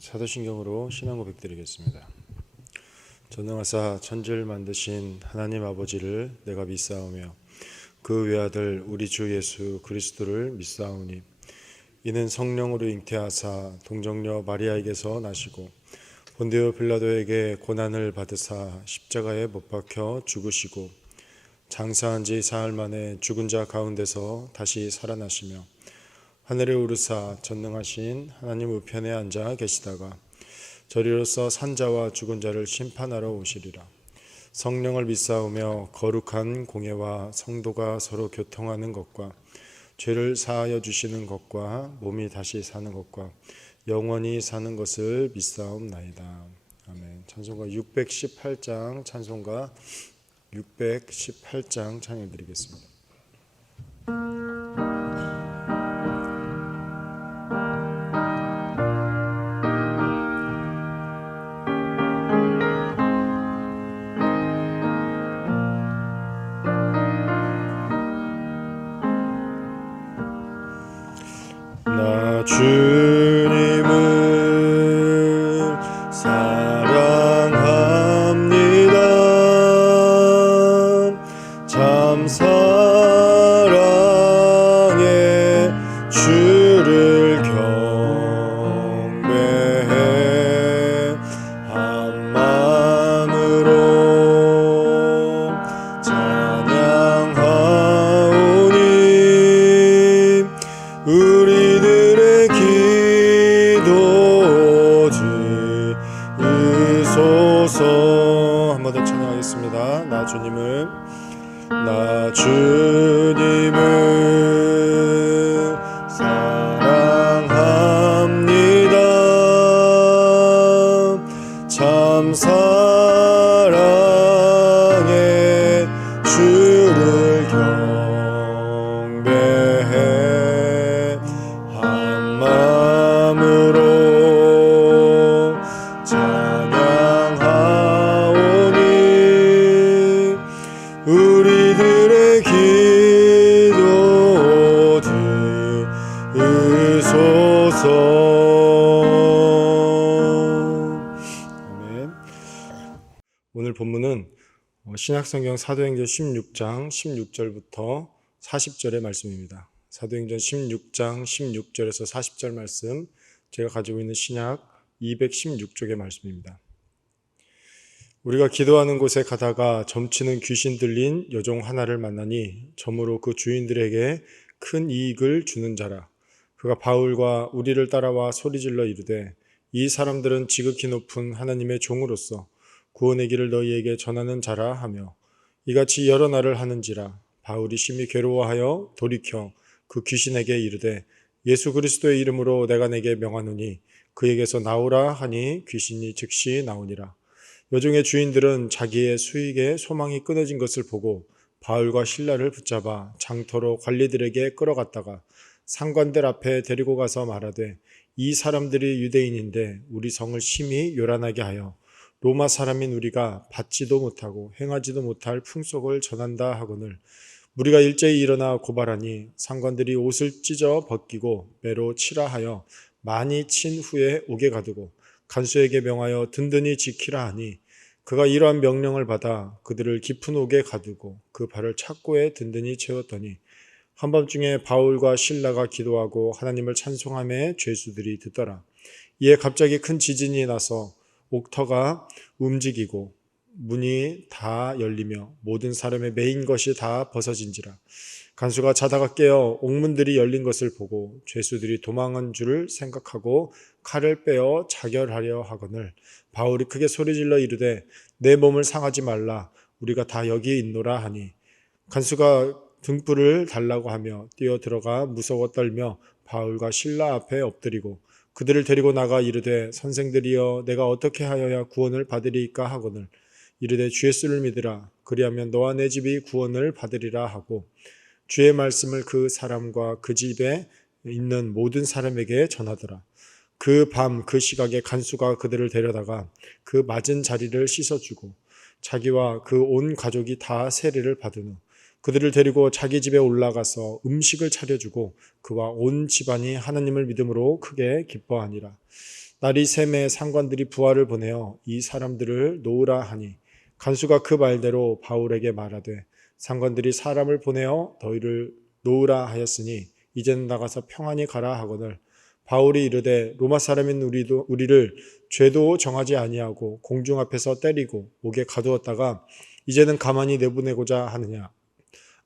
사도신경으로 신앙 고백드리겠습니다. 전능하사 천지를 만드신 하나님 아버지를 내가 믿사오며 그 외아들 우리 주 예수 그리스도를 믿사오니 이는 성령으로 잉태하사 동정녀 마리아에게서 나시고 본디오 빌라도에게 고난을 받으사 십자가에 못 박혀 죽으시고 장사한 지 사흘 만에 죽은 자 가운데서 다시 살아나시며 하늘에 오르사 전능하신 하나님 우편에 앉아 계시다가 저리로서 산자와 죽은 자를 심판하러 오시리라. 성령을 믿사오며 거룩한 공예와 성도가 서로 교통하는 것과 죄를 사하여 주시는 것과 몸이 다시 사는 것과 영원히 사는 것을 믿사옵나이다. 아멘. 찬송가 618장 찬송가 618장 찬양해 드리겠습니다. 나 주님을 사랑합니다. 참 사랑해 주를 경배해 한 마음으로 찬양하오니 우리들의 기도 들으소서. 한 번 더 찬양하겠습니다. 나 주님을 사랑합니다. 참 사랑해 주를 경배해 한 마음으로 찬양하오니 우리들의 기도 들으소서. 아멘. 오늘 본문은 신약성경 사도행전 16장 16절부터 40절의 말씀입니다. 사도행전 16장 16절에서 40절 말씀, 제가 가지고 있는 신약 216쪽의 말씀입니다. 우리가 기도하는 곳에 가다가 점치는 귀신 들린 여종 하나를 만나니 점으로 그 주인들에게 큰 이익을 주는 자라. 그가 바울과 우리를 따라와 소리질러 이르되 이 사람들은 지극히 높은 하나님의 종으로서 구원의 길을 너희에게 전하는 자라 하며 이같이 여러 날을 하는지라. 바울이 심히 괴로워하여 돌이켜 그 귀신에게 이르되 예수 그리스도의 이름으로 내가 내게 명하노니 그에게서 나오라 하니 귀신이 즉시 나오니라. 여종의 주인들은 자기의 수익에 소망이 끊어진 것을 보고 바울과 실라를 붙잡아 장터로 관리들에게 끌어갔다가 상관들 앞에 데리고 가서 말하되 이 사람들이 유대인인데 우리 성을 심히 요란하게 하여 로마 사람인 우리가 받지도 못하고 행하지도 못할 풍속을 전한다 하거늘 우리가 일제히 일어나 고발하니 상관들이 옷을 찢어 벗기고 매로 치라 하여 많이 친 후에 옥에 가두고 간수에게 명하여 든든히 지키라 하니 그가 이러한 명령을 받아 그들을 깊은 옥에 가두고 그 발을 착고에 든든히 채웠더니 한밤중에 바울과 실라가 기도하고 하나님을 찬송하며 죄수들이 듣더라. 이에 갑자기 큰 지진이 나서 옥터가 움직이고 문이 다 열리며 모든 사람의 매인 것이 다 벗어진지라. 간수가 자다가 깨어 옥문들이 열린 것을 보고 죄수들이 도망한 줄을 생각하고 칼을 빼어 자결하려 하거늘 바울이 크게 소리질러 이르되 내 몸을 상하지 말라. 우리가 다 여기 있노라 하니 간수가 등불을 달라고 하며 뛰어 들어가 무서워 떨며 바울과 실라 앞에 엎드리고 그들을 데리고 나가 이르되 선생들이여 내가 어떻게 하여야 구원을 받으리이까 하거늘 이르되 주 예수를 믿으라. 그리하면 너와 내 집이 구원을 받으리라 하고 주의 말씀을 그 사람과 그 집에 있는 모든 사람에게 전하더라. 그 밤 그 시각에 간수가 그들을 데려다가 그 맞은 자리를 씻어주고 자기와 그 온 가족이 다 세례를 받은 후 그들을 데리고 자기 집에 올라가서 음식을 차려주고 그와 온 집안이 하나님을 믿음으로 크게 기뻐하니라. 날이 샘에 상관들이 부하를 보내어 이 사람들을 놓으라 하니 간수가 그 말대로 바울에게 말하되 상관들이 사람을 보내어 너희를 놓으라 하였으니 이제는 나가서 평안히 가라 하거늘 바울이 이르되 로마 사람인 우리를 죄도 정하지 아니하고 공중 앞에서 때리고 옥에 가두었다가 이제는 가만히 내보내고자 하느냐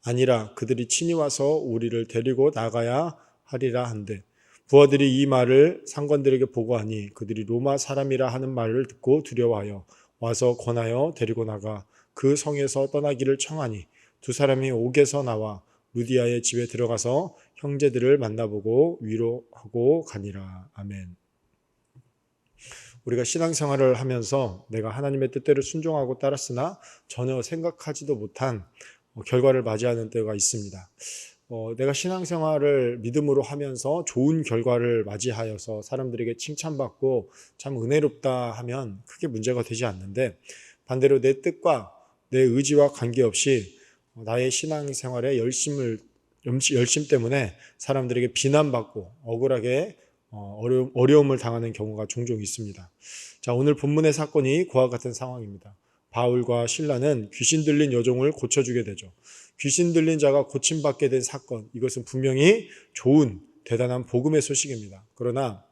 아니라 그들이 친히 와서 우리를 데리고 나가야 하리라 한데 부하들이 이 말을 상관들에게 보고하니 그들이 로마 사람이라 하는 말을 듣고 두려워하여 와서 권하여 데리고 나가 그 성에서 떠나기를 청하니 두 사람이 옥에서 나와 루디아의 집에 들어가서 형제들을 만나보고 위로하고 가니라. 아멘. 우리가 신앙생활을 하면서 내가 하나님의 뜻대로 순종하고 따랐으나 전혀 생각하지도 못한 결과를 맞이하는 때가 있습니다. 내가 신앙생활을 믿음으로 하면서 좋은 결과를 맞이하여서 사람들에게 칭찬받고 참 은혜롭다 하면 크게 문제가 되지 않는데 반대로 내 뜻과 내 의지와 관계없이 나의 신앙생활의 열심 때문에 사람들에게 비난받고 억울하게 어려움을 당하는 경우가 종종 있습니다. 자, 오늘 본문의 사건이 그와 같은 상황입니다. 바울과 실라는 귀신 들린 여종을 고쳐주게 되죠. 귀신 들린 자가 고침받게 된 사건, 이것은 분명히 좋은 대단한 복음의 소식입니다. 그러나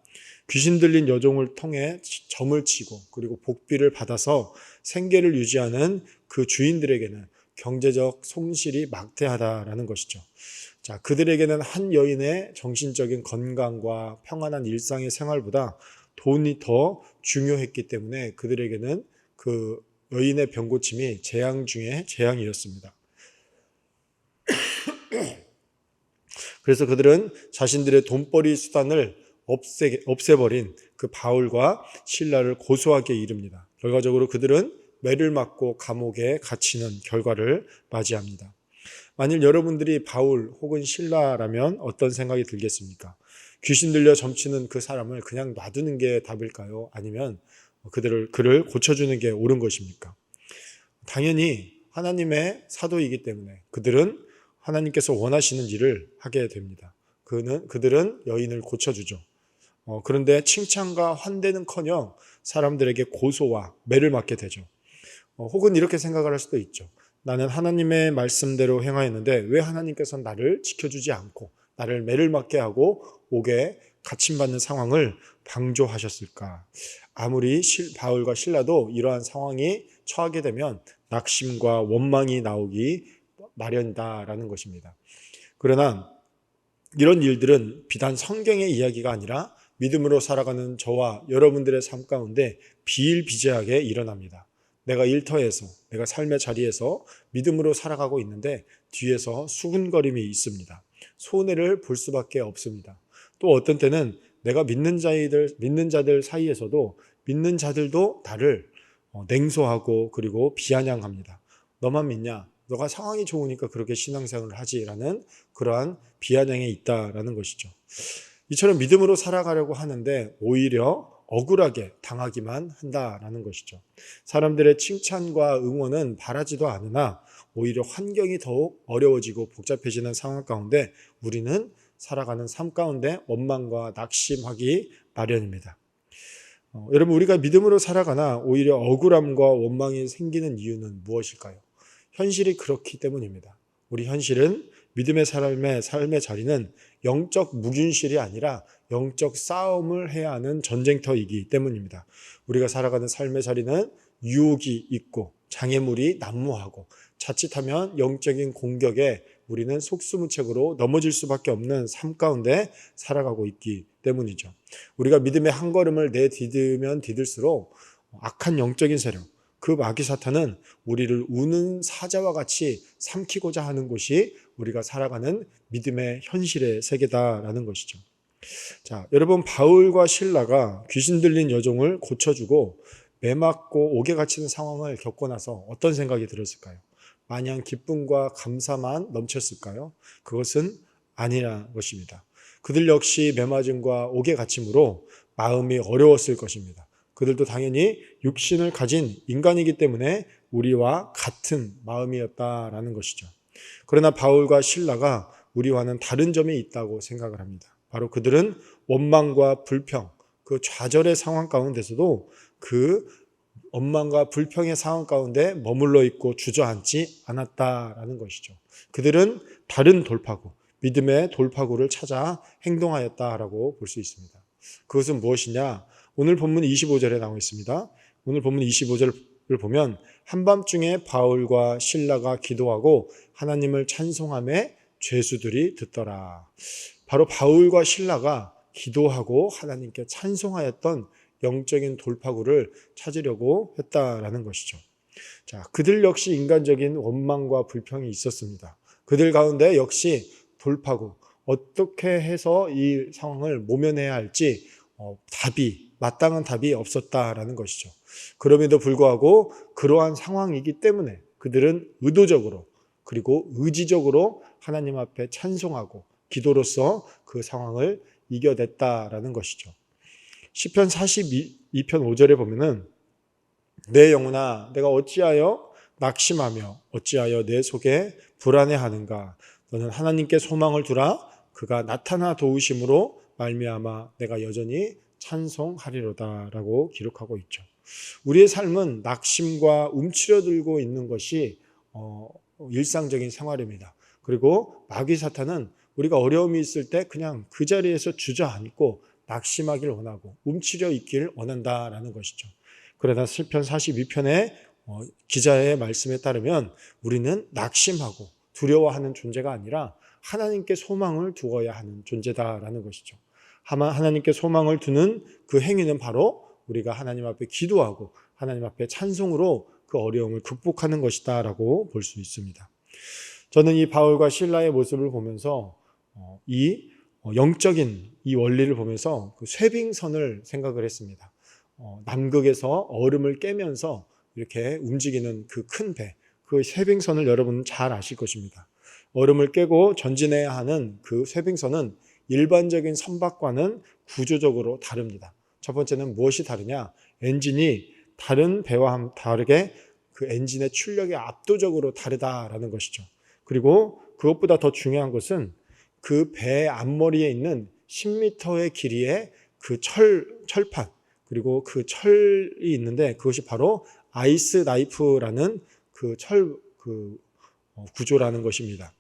귀신 들린 여종을 통해 점을 치고 그리고 복비를 받아서 생계를 유지하는 그 주인들에게는 경제적 손실이 막대하다라는 것이죠. 자, 그들에게는 한 여인의 정신적인 건강과 평안한 일상의 생활보다 돈이 더 중요했기 때문에 그들에게는 그 여인의 병고침이 재앙 중에 재앙이었습니다. 그래서 그들은 자신들의 돈벌이 수단을 없애버린 그 바울과 실라를 고소하게 이릅니다. 결과적으로 그들은 매를 맞고 감옥에 갇히는 결과를 맞이합니다. 만일 여러분들이 바울 혹은 실라라면 어떤 생각이 들겠습니까? 귀신 들려 점치는 그 사람을 그냥 놔두는 게 답일까요? 아니면 그를 고쳐주는 게 옳은 것입니까? 당연히 하나님의 사도이기 때문에 그들은 하나님께서 원하시는 일을 하게 됩니다. 그들은 여인을 고쳐주죠. 그런데 칭찬과 환대는커녕 사람들에게 고소와 매를 맞게 되죠. 혹은 이렇게 생각을 할 수도 있죠. 나는 하나님의 말씀대로 행하였는데 왜 하나님께서 나를 지켜주지 않고 나를 매를 맞게 하고 옥에 갇힘받는 상황을 방조하셨을까? 아무리 바울과 실라도 이러한 상황이 처하게 되면 낙심과 원망이 나오기 마련이다라는 것입니다. 그러나 이런 일들은 비단 성경의 이야기가 아니라 믿음으로 살아가는 저와 여러분들의 삶 가운데 비일비재하게 일어납니다. 내가 일터에서, 내가 삶의 자리에서 믿음으로 살아가고 있는데 뒤에서 수군거림이 있습니다. 손해를 볼 수밖에 없습니다. 또 어떤 때는 내가 믿는 자들 사이에서도 믿는 자들도 나를 냉소하고 그리고 비아냥합니다. 너만 믿냐? 너가 상황이 좋으니까 그렇게 신앙생활을 하지라는 그러한 비아냥에 있다라는 것이죠. 이처럼 믿음으로 살아가려고 하는데 오히려 억울하게 당하기만 한다라는 것이죠. 사람들의 칭찬과 응원은 바라지도 않으나 오히려 환경이 더욱 어려워지고 복잡해지는 상황 가운데 우리는 살아가는 삶 가운데 원망과 낙심하기 마련입니다. 여러분, 우리가 믿음으로 살아가나 오히려 억울함과 원망이 생기는 이유는 무엇일까요? 현실이 그렇기 때문입니다. 우리 현실은 믿음의 삶의 자리는 영적 무균실이 아니라 영적 싸움을 해야 하는 전쟁터이기 때문입니다. 우리가 살아가는 삶의 자리는 유혹이 있고 장애물이 난무하고 자칫하면 영적인 공격에 우리는 속수무책으로 넘어질 수밖에 없는 삶 가운데 살아가고 있기 때문이죠. 우리가 믿음의 한 걸음을 내디디면 디딜수록 악한 영적인 세력, 그 마귀 사탄은 우리를 우는 사자와 같이 삼키고자 하는 곳이 우리가 살아가는 믿음의 현실의 세계다라는 것이죠. 자, 여러분, 바울과 실라가 귀신 들린 여종을 고쳐주고 매 맞고 옥에 갇히는 상황을 겪고 나서 어떤 생각이 들었을까요? 마냥 기쁨과 감사만 넘쳤을까요? 그것은 아니라는 것입니다. 그들 역시 매 맞음과 옥에 갇힘으로 마음이 어려웠을 것입니다. 그들도 당연히 육신을 가진 인간이기 때문에 우리와 같은 마음이었다라는 것이죠. 그러나 바울과 실라가 우리와는 다른 점이 있다고 생각을 합니다. 바로 그들은 원망과 불평, 그 좌절의 상황 가운데서도 그 원망과 불평의 상황 가운데 머물러 있고 주저앉지 않았다라는 것이죠. 그들은 다른 돌파구, 믿음의 돌파구를 찾아 행동하였다라고 볼 수 있습니다. 그것은 무엇이냐? 오늘 본문 25절에 나와 있습니다. 오늘 본문 25절을 보면 한밤중에 바울과 실라가 기도하고 하나님을 찬송하며 죄수들이 듣더라. 바로 바울과 실라가 기도하고 하나님께 찬송하였던 영적인 돌파구를 찾으려고 했다라는 것이죠. 자, 그들 역시 인간적인 원망과 불평이 있었습니다. 그들 가운데 역시 돌파구, 어떻게 해서 이 상황을 모면해야 할지 마땅한 답이 없었다라는 것이죠. 그럼에도 불구하고 그러한 상황이기 때문에 그들은 의도적으로 그리고 의지적으로 하나님 앞에 찬송하고 기도로서 그 상황을 이겨냈다라는 것이죠. 시편 42편 5절에 보면은 내 영혼아 내가 어찌하여 낙심하며 어찌하여 내 속에 불안해하는가. 너는 하나님께 소망을 두라. 그가 나타나 도우심으로 말미암아 내가 여전히 찬송하리로다 라고 기록하고 있죠. 우리의 삶은 낙심과 움츠러들고 있는 것이 일상적인 생활입니다. 그리고 마귀 사탄은 우리가 어려움이 있을 때 그냥 그 자리에서 주저앉고 낙심하길 원하고 움츠려 있기를 원한다라는 것이죠. 그러나 시편 42편의 기자의 말씀에 따르면 우리는 낙심하고 두려워하는 존재가 아니라 하나님께 소망을 두어야 하는 존재다라는 것이죠. 하나님께 소망을 두는 그 행위는 바로 우리가 하나님 앞에 기도하고 하나님 앞에 찬송으로 그 어려움을 극복하는 것이다라고 볼 수 있습니다. 저는 이 바울과 실라의 모습을 보면서 이 영적인 이 원리를 보면서 그 쇠빙선을 생각을 했습니다. 남극에서 얼음을 깨면서 이렇게 움직이는 그 큰 배, 그 쇠빙선을 여러분 잘 아실 것입니다. 얼음을 깨고 전진해야 하는 그 쇠빙선은 일반적인 선박과는 구조적으로 다릅니다. 첫 번째는 무엇이 다르냐? 엔진이 다른 배와 다르게 그 엔진의 출력이 압도적으로 다르다라는 것이죠. 그리고 그것보다 더 중요한 것은 그 배 앞머리에 있는 10m의 길이의 그 철판, 그리고 그 철이 있는데 그것이 바로 아이스 나이프라는 그 구조라는 것입니다.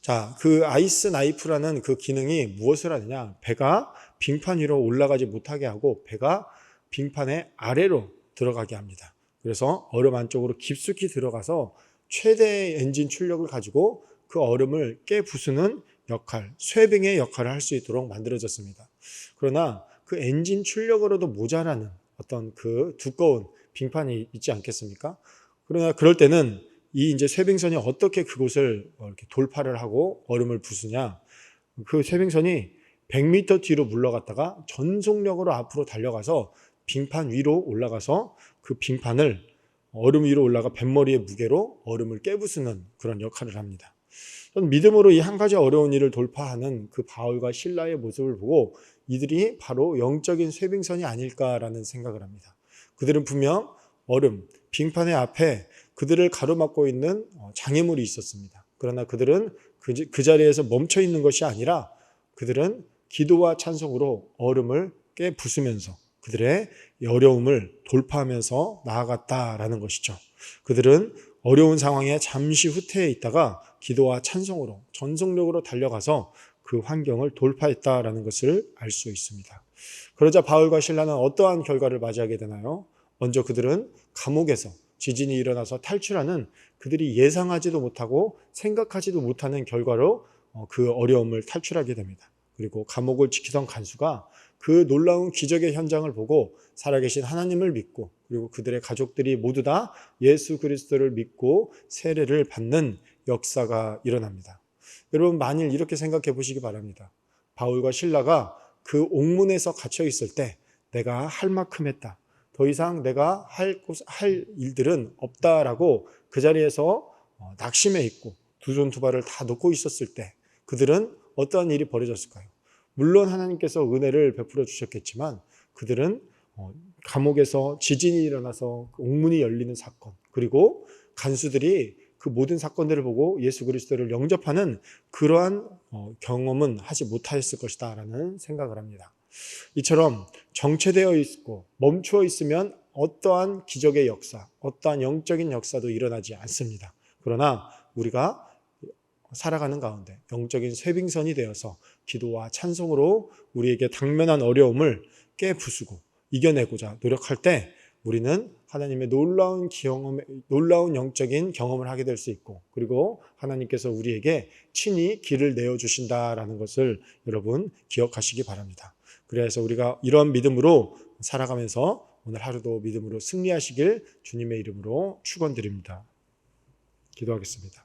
자, 그 아이스 나이프라는 그 기능이 무엇을 하느냐? 배가 빙판 위로 올라가지 못하게 하고 배가 빙판의 아래로 들어가게 합니다. 그래서 얼음 안쪽으로 깊숙이 들어가서 최대의 엔진 출력을 가지고 그 얼음을 깨부수는 역할, 쇠빙의 역할을 할 수 있도록 만들어졌습니다. 그러나 그 엔진 출력으로도 모자라는 어떤 그 두꺼운 빙판이 있지 않겠습니까? 그러나 그럴 때는 이 이제 쇠빙선이 어떻게 그곳을 이렇게 돌파를 하고 얼음을 부수냐? 그 쇠빙선이 100m 뒤로 물러갔다가 전속력으로 앞으로 달려가서 빙판 위로 올라가서 그 빙판을 얼음 위로 올라가 뱃머리의 무게로 얼음을 깨부수는 그런 역할을 합니다. 저는 믿음으로 이 한 가지 어려운 일을 돌파하는 그 바울과 실라의 모습을 보고 이들이 바로 영적인 쇠빙선이 아닐까라는 생각을 합니다. 그들은 분명 얼음, 빙판의 앞에 그들을 가로막고 있는 장애물이 있었습니다. 그러나 그들은 그 자리에서 멈춰 있는 것이 아니라 그들은 기도와 찬송으로 얼음을 깨부수면서 그들의 어려움을 돌파하면서 나아갔다라는 것이죠. 그들은 어려운 상황에 잠시 후퇴해 있다가 기도와 찬송으로 전속력으로 달려가서 그 환경을 돌파했다라는 것을 알 수 있습니다. 그러자 바울과 실라는 어떠한 결과를 맞이하게 되나요? 먼저 그들은 감옥에서 지진이 일어나서 탈출하는 그들이 예상하지도 못하고 생각하지도 못하는 결과로 그 어려움을 탈출하게 됩니다. 그리고 감옥을 지키던 간수가 그 놀라운 기적의 현장을 보고 살아계신 하나님을 믿고 그리고 그들의 가족들이 모두 다 예수 그리스도를 믿고 세례를 받는 역사가 일어납니다. 여러분 만일 이렇게 생각해 보시기 바랍니다. 바울과 실라가 그 옥문에서 갇혀 있을 때 내가 할 만큼 했다. 더 이상 내가 할 일들은 없다라고 그 자리에서 낙심해 있고 두 손 두 발을 다 놓고 있었을 때 그들은 어떠한 일이 벌어졌을까요? 물론 하나님께서 은혜를 베풀어 주셨겠지만 그들은 감옥에서 지진이 일어나서 옥문이 열리는 사건 그리고 간수들이 그 모든 사건들을 보고 예수 그리스도를 영접하는 그러한 경험은 하지 못하였을 것이다 라는 생각을 합니다. 이처럼 정체되어 있고 멈추어 있으면 어떠한 기적의 역사, 어떠한 영적인 역사도 일어나지 않습니다. 그러나 우리가 살아가는 가운데 영적인 쇄빙선이 되어서 기도와 찬송으로 우리에게 당면한 어려움을 깨부수고 이겨내고자 노력할 때 우리는 하나님의 놀라운 영적인 경험을 하게 될 수 있고, 그리고 하나님께서 우리에게 친히 길을 내어주신다라는 것을 여러분 기억하시기 바랍니다. 그래서 우리가 이런 믿음으로 살아가면서 오늘 하루도 믿음으로 승리하시길 주님의 이름으로 축원드립니다. 기도하겠습니다.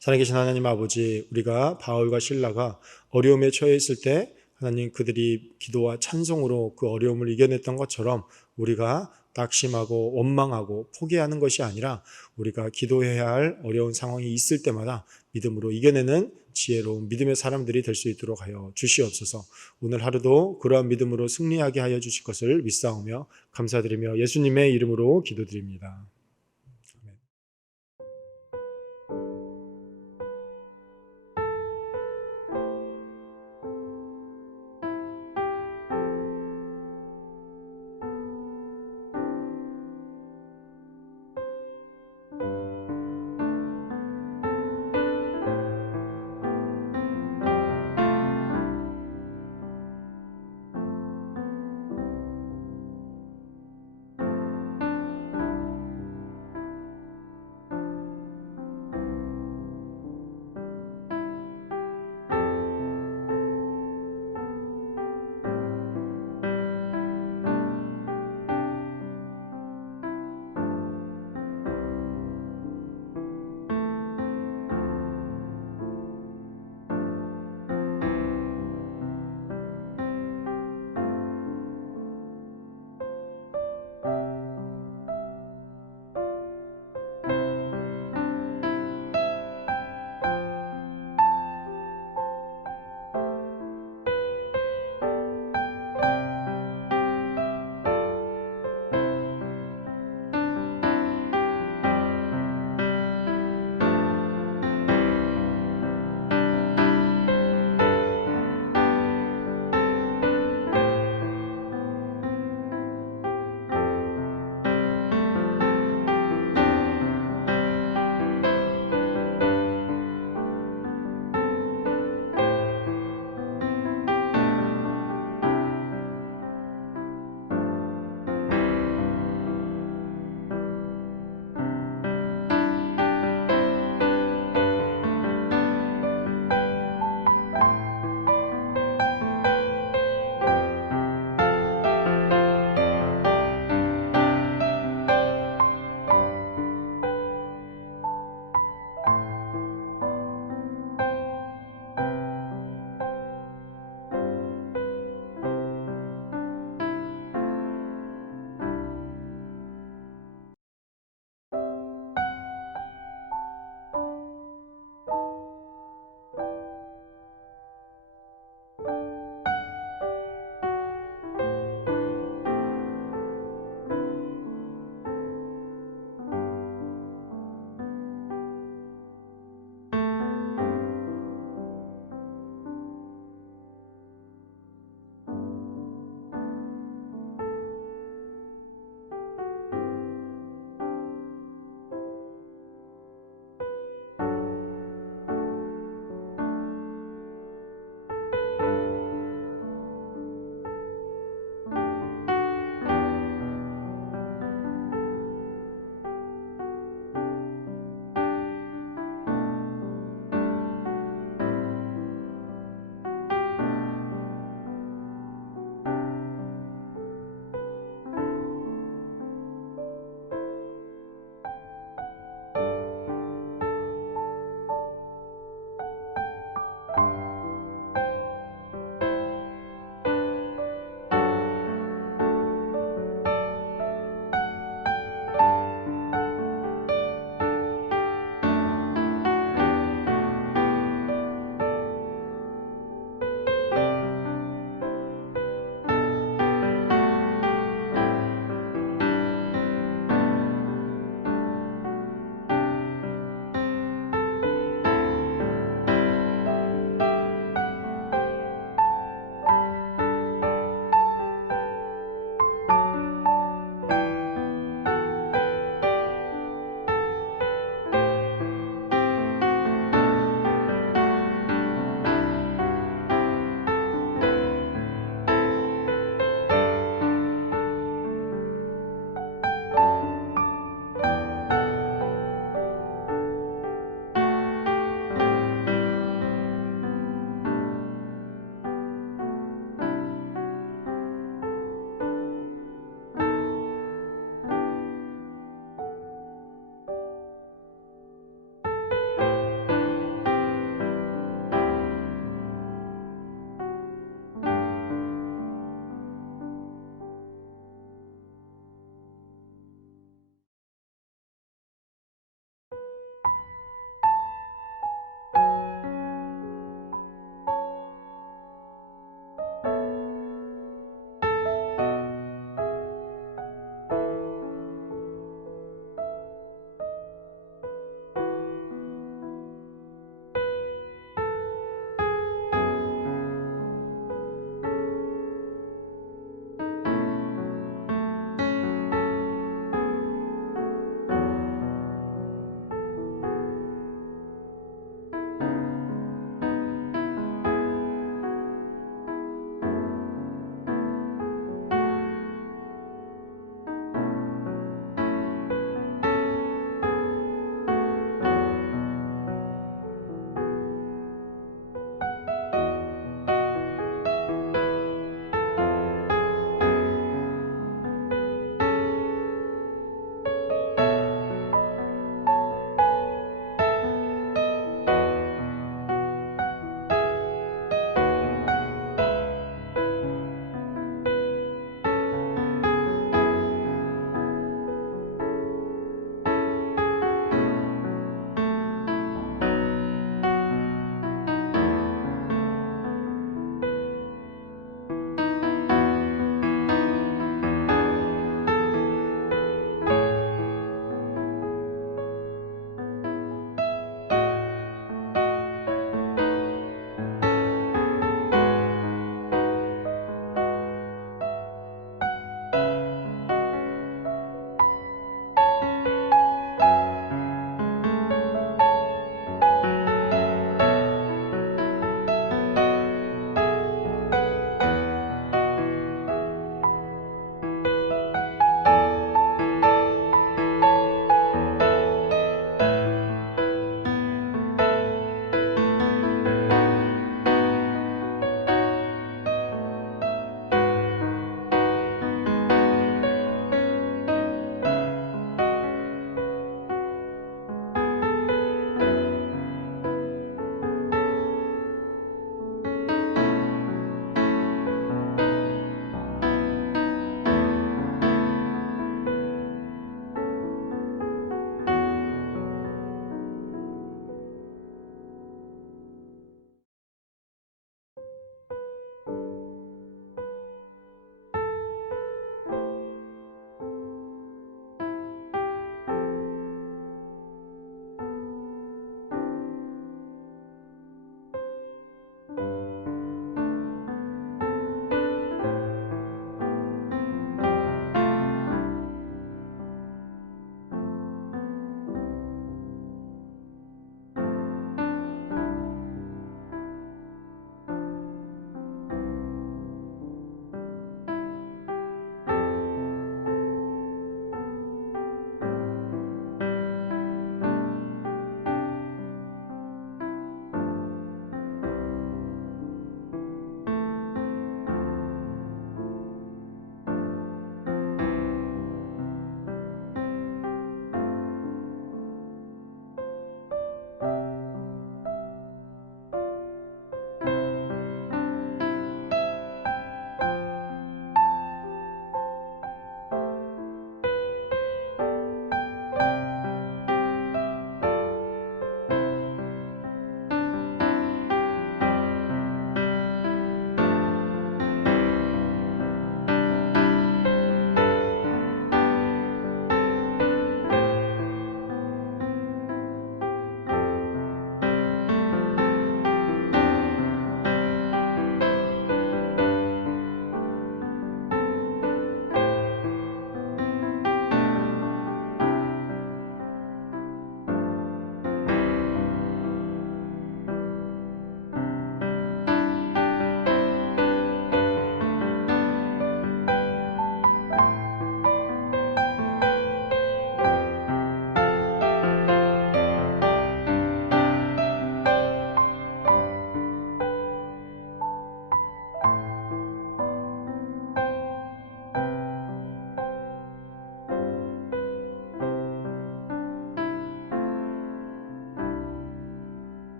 살아계신 하나님 아버지, 우리가 바울과 실라가 어려움에 처해 있을 때 하나님 그들이 기도와 찬송으로 그 어려움을 이겨냈던 것처럼 우리가 낙심하고 원망하고 포기하는 것이 아니라 우리가 기도해야 할 어려운 상황이 있을 때마다 믿음으로 이겨내는 지혜로운 믿음의 사람들이 될 수 있도록 하여 주시옵소서. 오늘 하루도 그러한 믿음으로 승리하게 하여 주실 것을 믿사오며 감사드리며 예수님의 이름으로 기도드립니다.